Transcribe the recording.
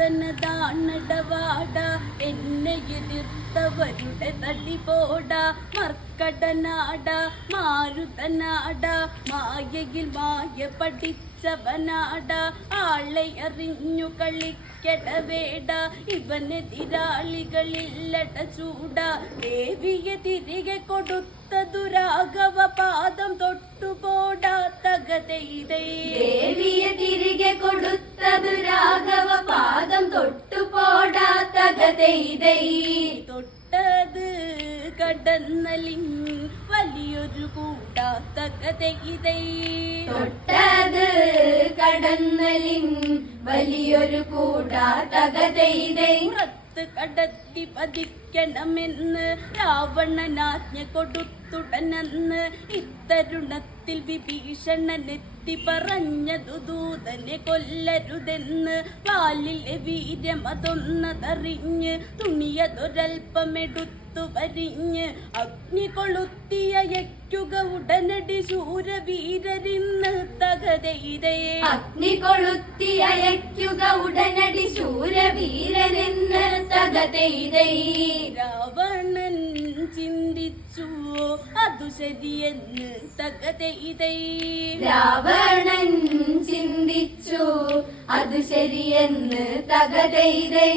മർദനതാണടവാട എന്നെ എതിർത്തവരുടെ തടി പോട മർക്കടനാട മാരുതനാട മായയിൽ മായ പഠിച്ചവനാട ആളെ അറിഞ്ഞു കളിക്കടവേട ഇവനെതിരാളികളില്ലട ചൂട ദേവിയെ തിരികെ കൊടുത്തതു രാഘവ പാദം തൊട്ടുപോടാ തകതൈതൈ ദേവിയെ തിരികെ കൊടുത്തതു രാഘവ പാദം തൊട്ടുപോടാ തകതൈതൈ തൊട്ടത് കടന്നലിൻ വലിയൊരു കൂടാത്ത കഥയിതൈ തൊട്ടത് കടന്നലിൻ വലിയൊരു കൂടാത്ത കഥയിതൈ കടത്തി പതിക്കണമെന്ന് രാവണനാജ്ഞ കൊടുത്തുടനെന്ന് ഇത്തരുണത്തിൽ വിഭീഷണനെത്തി പറഞ്ഞതു ദൂതനെ കൊല്ലരുതെന്ന് വാലിലെ വീര്യം അതൊന്നതറിഞ്ഞ് തുണിയതൊരൽപ്പമെടുത്തു വരിഞ്ഞ് അഗ്നി കൊളുത്തിയയക്കുക ഉടനടി ശൂരവീരരിന്ന് തകതൈതയെ അഗ്നി കൊളുത്തിയയക്കുക ഉടനടി ശൂരവീരരെന്ന് തകതൈതൈ രാവണൻ ചിന്തിച്ചു അതു ശരിയെന്ന് തകതൈതൈ രാവണൻ ചിന്തിച്ചു അത് ശരിയെന്ന് തകതൈതൈ